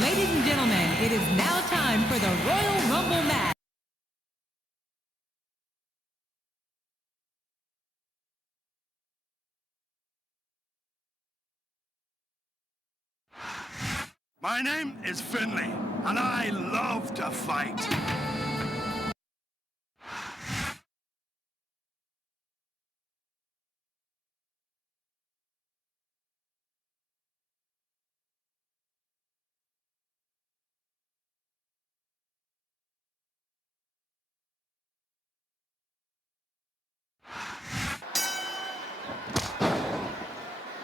Ladies and gentlemen, it is now time for the Royal Rumble match. My name is Finley, and I love to fight.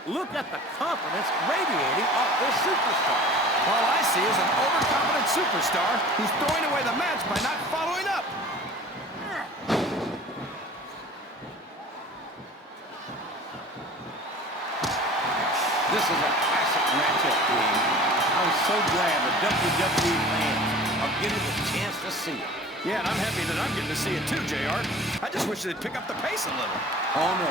Look at the confidence radiating off this superstar. All I see is an overconfident superstar who's throwing away the match by not following up. This is a classic matchup, King. I'm so glad the WWE fans are getting the chance to see it. Yeah, and I'm happy that I'm getting to see it too, JR. I just wish they'd pick up the pace a little. Oh, no.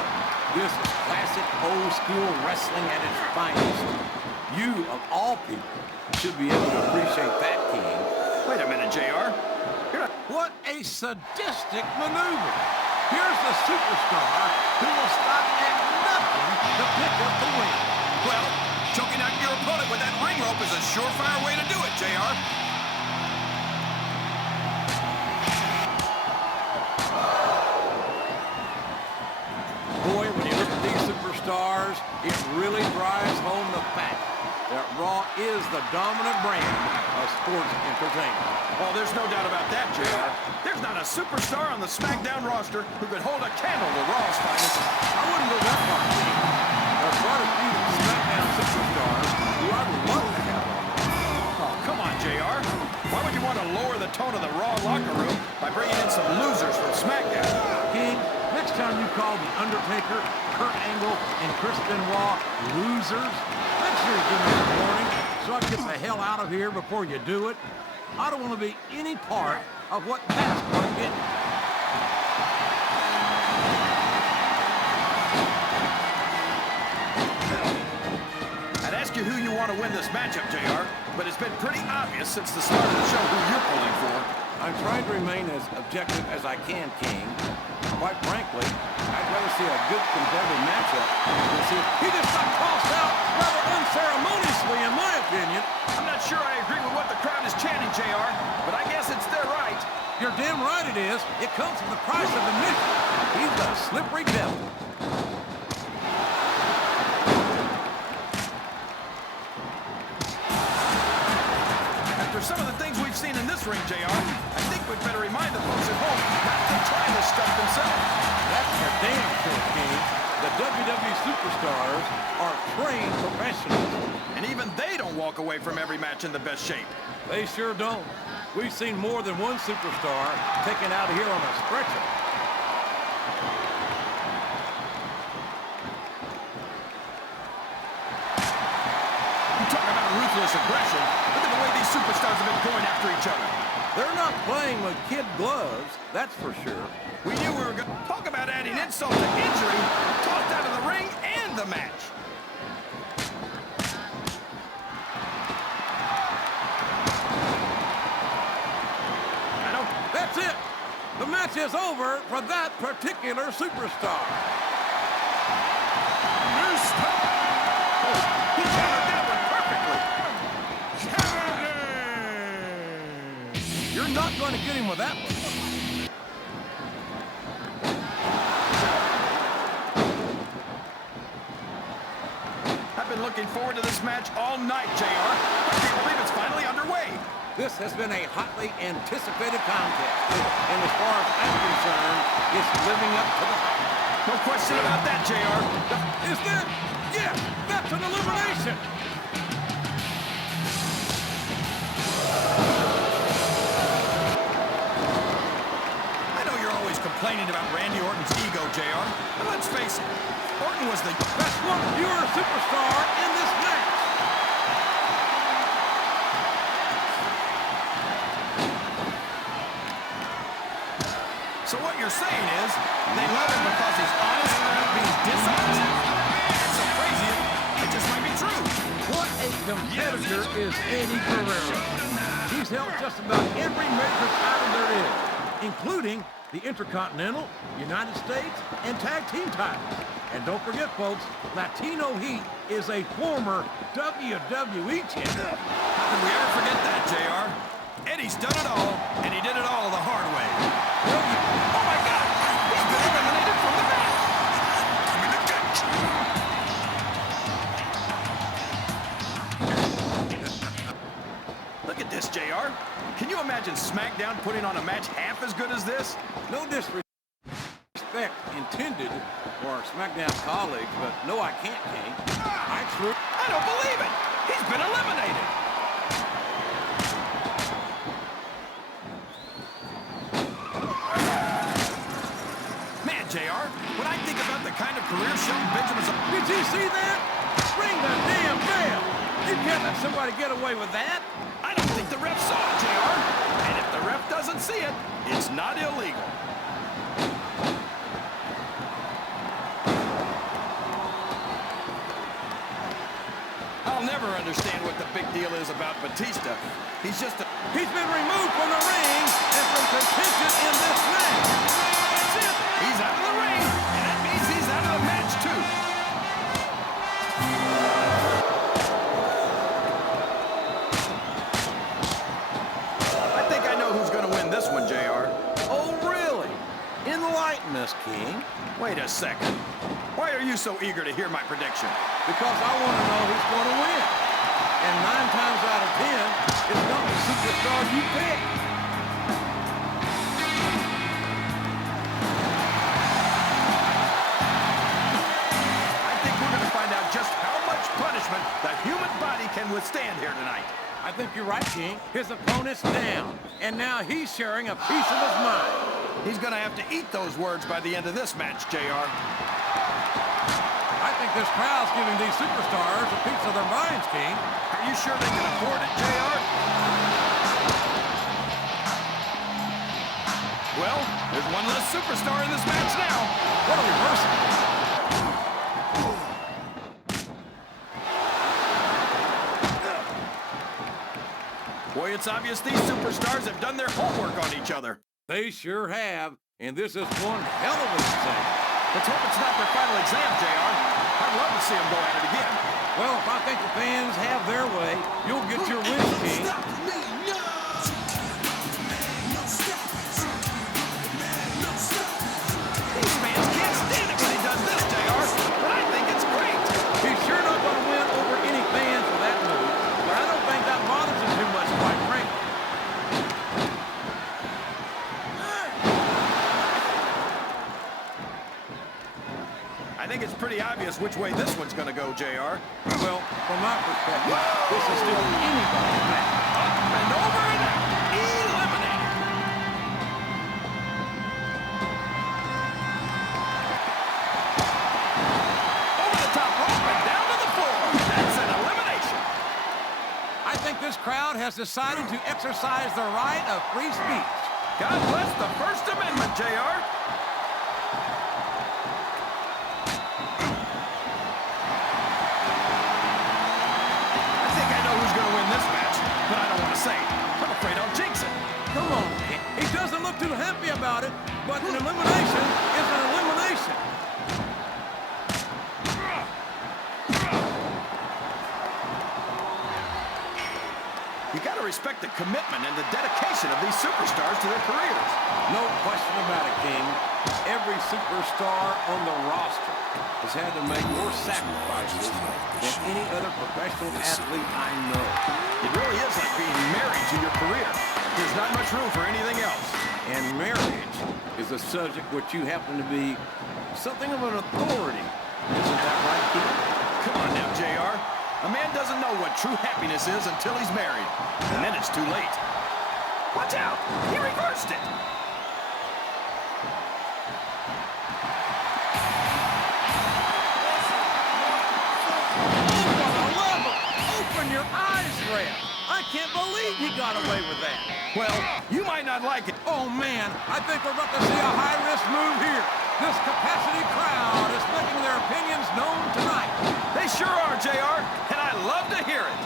This is classic old-school wrestling at its finest. You, of all people, should be able to appreciate that, King. Wait a minute, JR. What a sadistic maneuver. Here's the superstar who will stop at nothing to pick up the win. Well, choking out your opponent with that ring rope is a surefire way to do it, JR. Boy, when you look at these superstars, it really drives home the fact that Raw is the dominant brand of sports entertainment. Well, there's no doubt about that, JR. There's not a superstar on the SmackDown roster who could hold a candle to Raw's finest. I wouldn't go that far. There are quite a few SmackDown superstars who I'd love to have on there. Oh, come on, JR. Why would you want to lower the tone of the Raw locker room by bringing in some losers from SmackDown? King, next time you call The Undertaker, Kurt Angle, and Chris Benoit losers, make sure you give me a warning so I can get the hell out of here before you do it. I don't want to be any part of what that's going to get. I'd ask you who you want to win this matchup, JR, but it's been pretty obvious since the start of the show who you're pulling for. I'm trying to remain as objective as I can, King. Quite frankly, I'd rather see a good competitive matchup than see he just got tossed out rather unceremoniously, in my opinion. I'm not sure I agree with what the crowd is chanting, JR, but I guess it's their right. You're damn right it is. It comes with the price of admission. He's a slippery devil. After some of the things we've seen in this ring, JR, I think we'd better remind the folks at home not to try this stuff themselves. That's for damn sure, King. The WWE superstars are trained professionals. And even they don't walk away from every match in the best shape. They sure don't. We've seen more than one superstar taken out of here on a stretcher. You talk about ruthless aggression. Look at the way these superstars have been going after each other. They're not playing with kid gloves, that's for sure. We knew we were going to talk about adding insult to injury, tossed out of the ring and the match. That's it. The match is over for that particular superstar. He countered that one perfectly. You're not going to get him with that one. I've been looking forward to this match all night, JR. I can't believe it's finally underway. This has been a hotly anticipated contest, and as far as I'm concerned, it's living up to the hype. No question about that, JR. Is that? Yes, that's an elimination. I know you're always complaining about Randy Orton's ego, JR, but let's face it, Orton was the best one viewer superstar in this match. So what you're saying is, they love him because he's honest without being dishonest? That's so crazy, it just might be true. What a competitor is Eddie Guerrero. He's held just about every major title there is, including the Intercontinental, United States, and Tag Team titles. And don't forget, folks, Latino Heat is a former WWE champion. How can we ever forget that, JR? Eddie's done it all, and he did it all the hard way. Oh, my God! He's been eliminated from the match! Look at this, JR. Can you imagine SmackDown putting on a match half as good as this? No disrespect intended for our SmackDown colleagues, but no, I can't, King. I don't believe it! He's been eliminated! Man, JR, when I think about the kind of career Shelton Benjamin's... Did you see that? Ring the damn bell! You can't let somebody get away with that! I don't think the ref saw it, JR. And if the ref doesn't see it, it's not illegal. I'll never understand what the big deal is about Batista. He's just a... He's been removed from the ring and from contention in this match. That's it. He's out of the ring, and that means he's out of the match, too. I think I know who's going to win this one, JR. Oh, really? Enlighten us, King. Wait a second. Why are you so eager to hear my prediction? Because I want to know who's going to win. And 9 times out of 10, it's not the superstar you pick. I think we're going to find out just how much punishment the human body can withstand here tonight. I think you're right, King. His opponent's down, and now he's sharing a piece of his mind. He's going to have to eat those words by the end of this match, JR. I think this crowd's giving these superstars a piece of their minds, King. Are you sure they can afford it, JR? Well, there's one less superstar in this match now. What a reversal. Boy, it's obvious these superstars have done their homework on each other. They sure have, and this is one hell of an exam. Let's hope it's not their final exam, JR. I'd love to see them go at it again. Well, if I think the fans have their way, you'll get your wish, King. These fans can't stand it when he does this, JR, but I think it's great. He's sure not going to win over any fans for that move, but I don't think that bothers him too much, quite frankly. I think it's pretty obvious which way this one's going to go, JR. Well, from my perspective, this is still anybody's match. Up and over and out. Eliminated. Over the top rope and down to the floor. That's an elimination. I think this crowd has decided to exercise the right of free speech. God bless the First Amendment, JR. But I don't want to say it. I'm afraid I'll jinx it. Come on, he doesn't look too happy about it, but an elimination is an elimination. You got to respect the commitment and the dedication of these superstars to their careers. No question about it, King. Every superstar on the roster has had to make more sacrifices than any other professional athlete I know. It really is like being married to your career. There's not much room for anything else. And marriage is a subject which you happen to be something of an authority. Isn't that right, King? Come on now, JR. A man doesn't know what true happiness is until he's married. And then it's too late. Watch out! He reversed it! Open your eyes, Red. I can't believe he got away with that. Well, you might not like it. Oh, man, I think we're about to see a high-risk move here. This capacity crowd is making their opinions known tonight. They sure are, JR, and I love to hear it.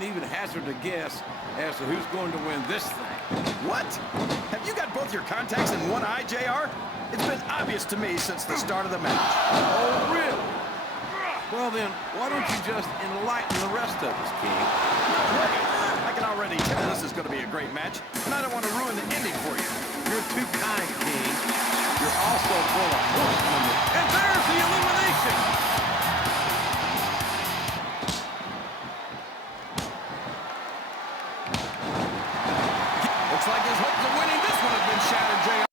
wouldn't even hazard a guess as to who's going to win this thing. What? Have you got both your contacts in one eye, JR? It's been obvious to me since the start of the match. Oh, really? Well, then, why don't you just enlighten the rest of us, King? No way! I can already tell this is going to be a great match, and I don't want to ruin the ending for you. You're too kind, King. You're also full of horsemen. And there's the elimination! Looks like his hopes of winning this one have been shattered, JR.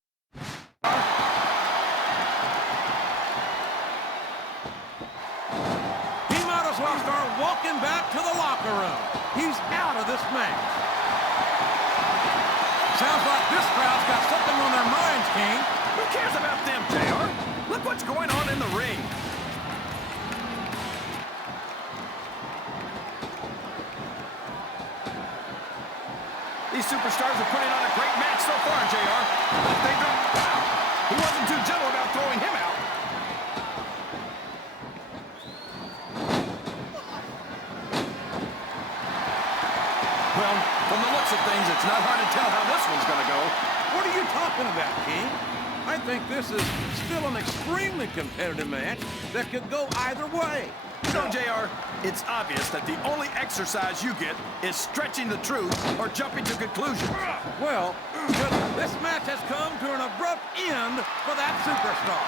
He might as well start walking back to the locker room. He's out of this match. Sounds like this crowd's got something on their minds, King. Who cares about them, JR? Look what's going on in the ring. These superstars are putting on a great match so far, JR. But if they don't... Wow! He wasn't too gentle about throwing him out. Well, from the looks of things, it's not hard to tell how this one's going to go. What are you talking about, King? I think this is still an extremely competitive match that could go either way. You know, JR, it's obvious that the only exercise you get is stretching the truth or jumping to conclusions. Well, this match has come to an abrupt end for that superstar.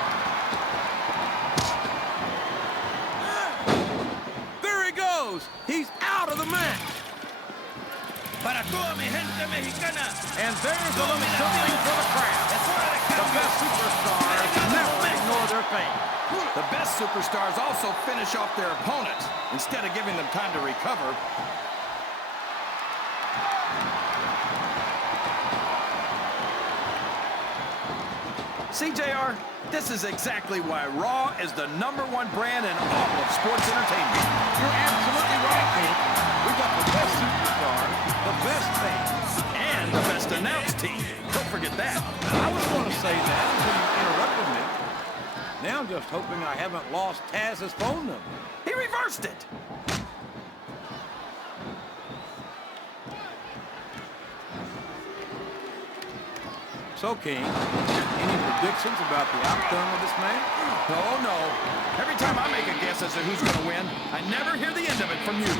There he goes. He's out of the match. Para toda mi gente mexicana. And there's a little something for the crowd. The best superstars never ignore their fame. The best superstars also finish off their opponents instead of giving them time to recover. See, JR, this is exactly why Raw is the #1 brand in all of sports entertainment. You're absolutely right, King. We got the best superstars, the best fans, And the best announced team. Don't forget that. I was going to say that until you interrupted me. Now I'm just hoping I haven't lost Taz's phone number. He reversed it. So, King, any predictions about the outcome of this match? Oh, no. Every time I make a guess as to who's going to win, I never hear the end of it from you.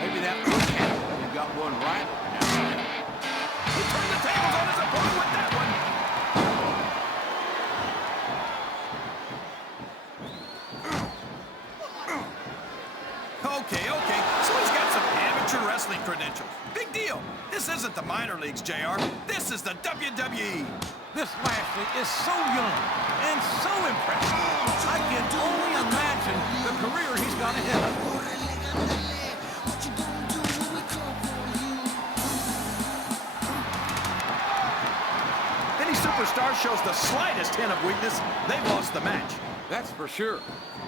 Maybe that could happen when you got one right now and then. He turned the tables on his opponent with that one. Okay. So he's got some amateur wrestling credentials. Big deal. This isn't the minor leagues, JR. This is the WWE. This Lashley is so young and so impressive. I can only imagine the career he's got ahead of him. Any superstar shows the slightest hint of weakness, they've lost the match. That's for sure.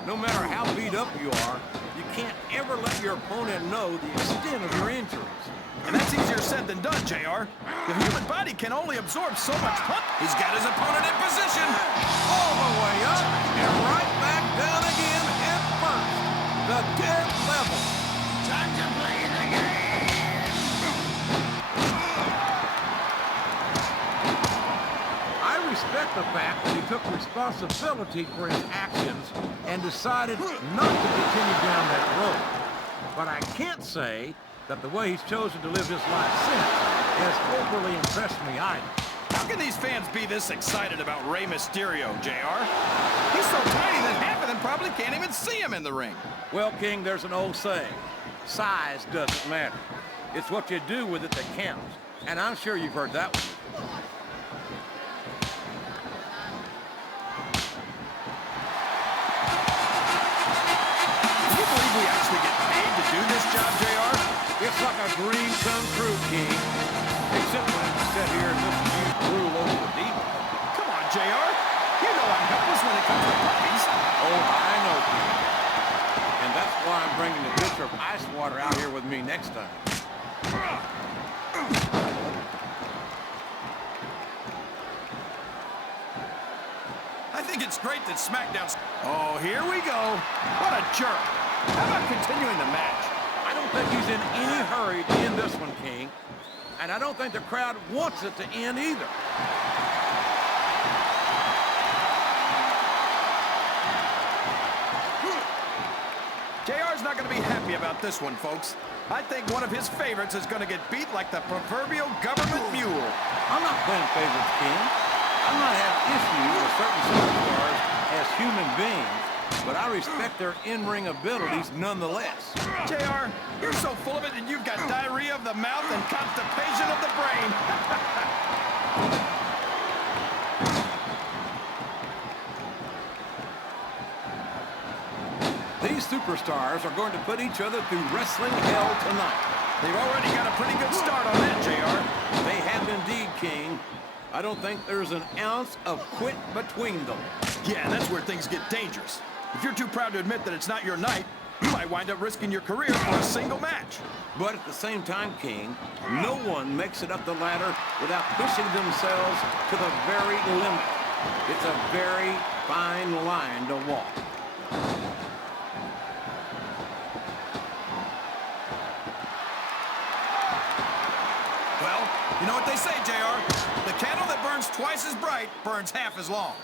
No matter how beat up you are, you can't ever let your opponent know the extent of your injuries. And that's easier said than done, JR. The human body can only absorb so much punch. He's got his opponent in position. All the way up and right back down again at first. The dead level. Time to play the game. I respect the fact that he took responsibility for his actions and decided not to continue down that road. But I can't say that the way he's chosen to live his life since has overly impressed me either. How can these fans be this excited about Rey Mysterio, JR? He's so tiny that half of them probably can't even see him in the ring. Well, King, there's an old saying. Size doesn't matter. It's what you do with it that counts. And I'm sure you've heard that one. Can you believe we actually get paid to do this job, JR? It's like a dream come true, King. Except when I sit here and listen to you drool over the deep. Come on, JR. You know I'm helpless when it comes to puppies. Oh, I know, King. And that's why I'm bringing the pitcher of ice water out here with me next time. I think it's great that SmackDown's... Oh, here we go. What a jerk. How about continuing the match? I don't don't think he's in any hurry to end this one, King. And I don't think the crowd wants it to end either. JR's not going to be happy about this one, folks. I think one of his favorites is going to get beat like the proverbial government mule. I'm not playing favorites, King. I'm not having issues with certain superstars as human beings, but I respect their in-ring abilities nonetheless. JR, you're so full of it and you've got diarrhea of the mouth and constipation of the brain. These superstars are going to put each other through wrestling hell tonight. They've already got a pretty good start on that, JR. They have indeed, King. I don't think there's an ounce of quit between them. Yeah, that's where things get dangerous. If you're too proud to admit that it's not your night, you might wind up risking your career for a single match. But at the same time, King, no one makes it up the ladder without pushing themselves to the very limit. It's a very fine line to walk. Well, you know what they say, JR? The candle that burns twice as bright burns half as long.